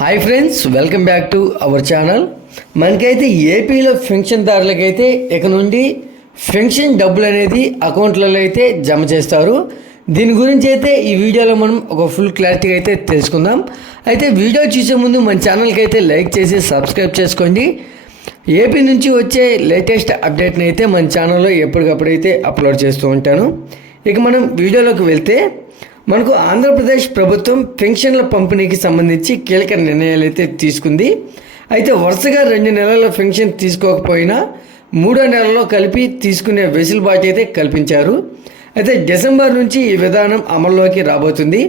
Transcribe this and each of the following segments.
Hi friends, welcome back to our channel. మనకైతే ఏపీలో పెన్షన్దారులకైతే ఇక నుండి పెన్షన్ డబ్బులు అనేది అకౌంట్లలో అయితే జమ చేస్తారు. దీని గురించి అయితే ఈ వీడియోలో మనం ఒక ఫుల్ క్లారిటీ అయితే తెలుసుకుందాం. అయితే వీడియో చూసే ముందు మన ఛానల్కి అయితే లైక్ చేసి సబ్స్క్రైబ్ చేసుకోండి. ఏపీ నుంచి వచ్చే లేటెస్ట్ అప్డేట్ని అయితే మన ఛానల్లో ఎప్పటికప్పుడైతే అప్లోడ్ చేస్తూ ఉంటాను. ఇక మనం వీడియోలోకి వెళ్తే మనకు ఆంధ్రప్రదేశ్ ప్రభుత్వం పెన్షన్ల పంపిణీకి సంబంధించి కీలక నిర్ణయాలు అయితే తీసుకుంది. అయితే వరుసగా 2 నెలల పెన్షన్ తీసుకోకపోయినా 3వ నెలలో కలిపి తీసుకునే వెసులుబాటు అయితే కల్పించారు. అయితే డిసెంబర్ నుంచి ఈ విధానం అమల్లోకి రాబోతుంది.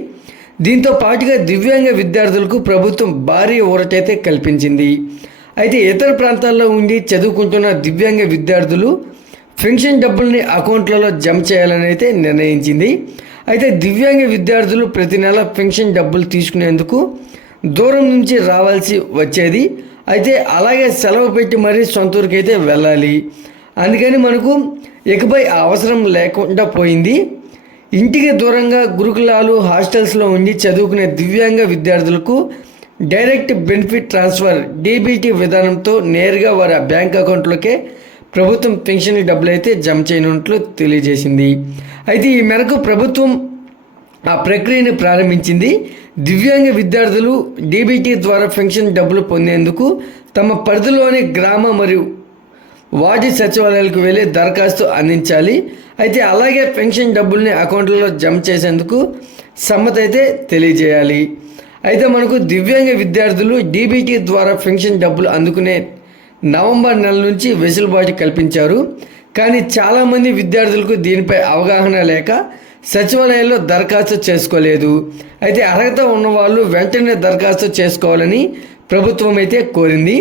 దీంతో పాటుగా దివ్యాంగ విద్యార్థులకు ప్రభుత్వం భారీ ఊరటైతే కల్పించింది. అయితే ఇతర ప్రాంతాల్లో ఉండి చదువుకుంటున్న దివ్యాంగ విద్యార్థులు పెన్షన్ డబ్బుల్ని అకౌంట్లలో జమ చేయాలని అయితే నిర్ణయించింది. అయితే దివ్యాంగ విద్యార్థులు ప్రతి నెల పెన్షన్ డబ్బులు తీసుకునేందుకు దూరం నుంచి రావాల్సి వచ్చేది. అయితే అలాగే సెలవు పెట్టి మరీ సొంత ఊరికి అయితే వెళ్ళాలి. అందుకని మనకు ఇకపై అవసరం లేకుండా పోయింది. ఇంటికి దూరంగా గురుకులాలు హాస్టల్స్లో ఉండి చదువుకునే దివ్యాంగ విద్యార్థులకు డైరెక్ట్ బెనిఫిట్ ట్రాన్స్ఫర్ డీబీటీ విధానంతో నేరుగా వారి బ్యాంక్ అకౌంట్లోకే ప్రభుత్వం పెన్షన్ డబ్బులు అయితే జమ చేయనున్నట్లు తెలియజేసింది. అయితే ఈ మేరకు ప్రభుత్వం ఆ ప్రక్రియను ప్రారంభించింది. దివ్యాంగ విద్యార్థులు డీబీటీ ద్వారా పెన్షన్ డబ్బులు పొందేందుకు తమ పరిధిలోని గ్రామ మరియు వార్డు సచివాలయాలకు వెళ్ళి దరఖాస్తు అందించాలి. అయితే అలాగే పెన్షన్ డబ్బుల్ని అకౌంట్లలో జమ చేసేందుకు సమ్మతి అయితే తెలియజేయాలి. అయితే మనకు దివ్యాంగ విద్యార్థులు డీబీటీ ద్వారా పెన్షన్ డబ్బులు అందుకునే నవంబర్ నెల నుంచి వెసులుబాటు కల్పించారు. కానీ చాలామంది విద్యార్థులకు దీనిపై అవగాహన లేక సచివాలయాల్లో దరఖాస్తు చేసుకోలేదు. అయితే అర్హత ఉన్నవాళ్ళు వెంటనే దరఖాస్తు చేసుకోవాలని ప్రభుత్వం అయితే కోరింది.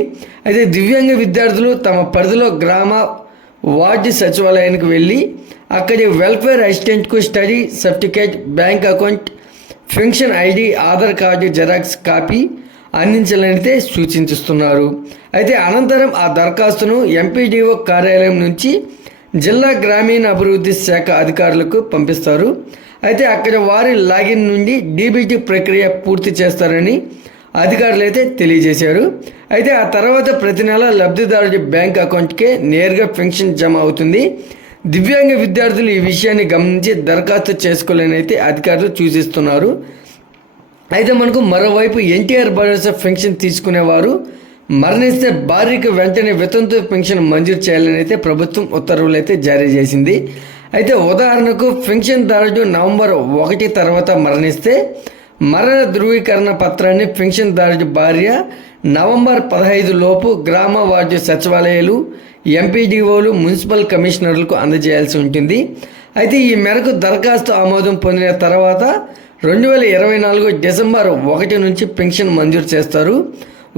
అయితే దివ్యాంగ విద్యార్థులు తమ పరిధిలో గ్రామ వార్డు సచివాలయానికి వెళ్ళి అక్కడి వెల్ఫేర్ అసిస్టెంట్కు study certificate, bank account, pension ID, Aadhaar card xerox copy అందించాలనైతే సూచిస్తున్నారు. అయితే అనంతరం ఆ దరఖాస్తును ఎంపీడీఓ కార్యాలయం నుంచి జిల్లా గ్రామీణ అభివృద్ధి శాఖ అధికారులకు పంపిస్తారు. అయితే అక్కడ వారి లాగిన్ నుండి డీబీటీ ప్రక్రియ పూర్తి చేస్తారని అధికారులు అయితే తెలియజేశారు. అయితే ఆ తర్వాత ప్రతి నెల లబ్ధిదారుడి బ్యాంక్ అకౌంట్కే నేరుగా పెన్షన్ జమ అవుతుంది. దివ్యాంగ విద్యార్థులు ఈ విషయాన్ని గమనించి దరఖాస్తు చేసుకోవాలని అయితే అధికారులు సూచిస్తున్నారు. అయితే మనకు మరోవైపు ఎన్టీఆర్ భరోసా పెన్షన్ తీసుకునేవారు మరణిస్తే భార్యకు వెంటనే వితంతు పెన్షన్ మంజూరు చేయాలని అయితే ప్రభుత్వం ఉత్తర్వులు అయితే జారీ చేసింది. అయితే ఉదాహరణకు పెన్షన్దారుడు నవంబర్ 1 తర్వాత మరణిస్తే మరణ ధృవీకరణ పత్రాన్ని పెన్షన్దారుడి భార్య నవంబర్ 15 లోపు గ్రామ వార్డు సచివాలయాలు, ఎంపీడీఓలు, మున్సిపల్ కమిషనర్లకు అందజేయాల్సి ఉంటుంది. అయితే ఈ మేరకు దరఖాస్తు ఆమోదం పొందిన తర్వాత 2024 డిసెంబర్ 1 నుంచి పెన్షన్ మంజూరు చేస్తారు.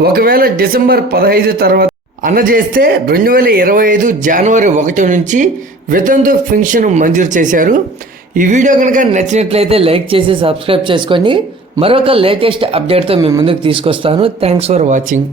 ఒకవేళ డిసెంబర్ 15 తర్వాత అందజేస్తే 2025 జనవరి 1 నుంచి వితంతు పెన్షన్ మంజూరు చేశారు. ఈ వీడియో కనుక నచ్చినట్లయితే లైక్ చేసి సబ్స్క్రైబ్ చేసుకోండి. మరొక లేటెస్ట్ అప్డేట్తో మీ ముందుకు తీసుకొస్తాను. Thanks for watching.